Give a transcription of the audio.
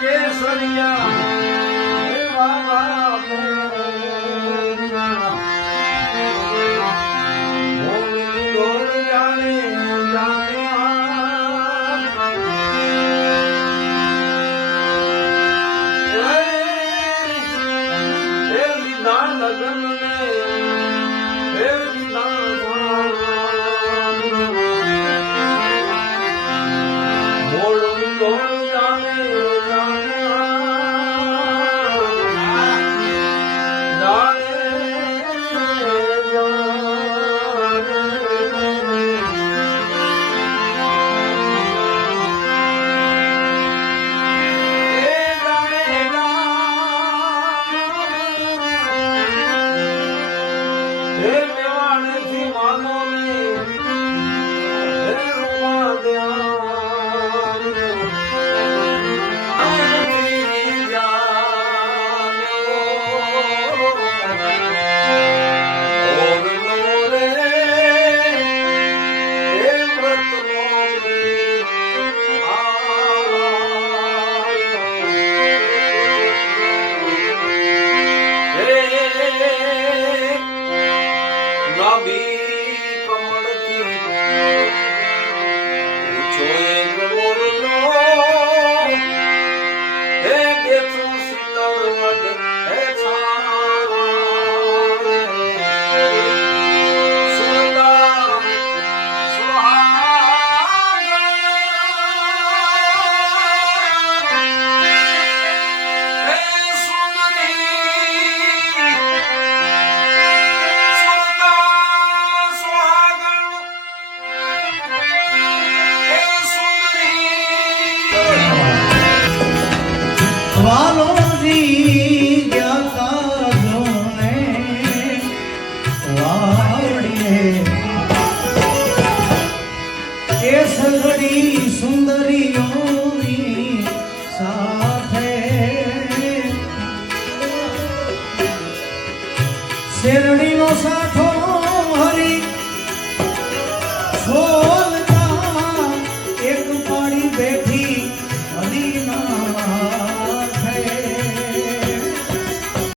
કરિયા હે બાબા પ્રેમના. Robbie. શેરડીનો સાઠો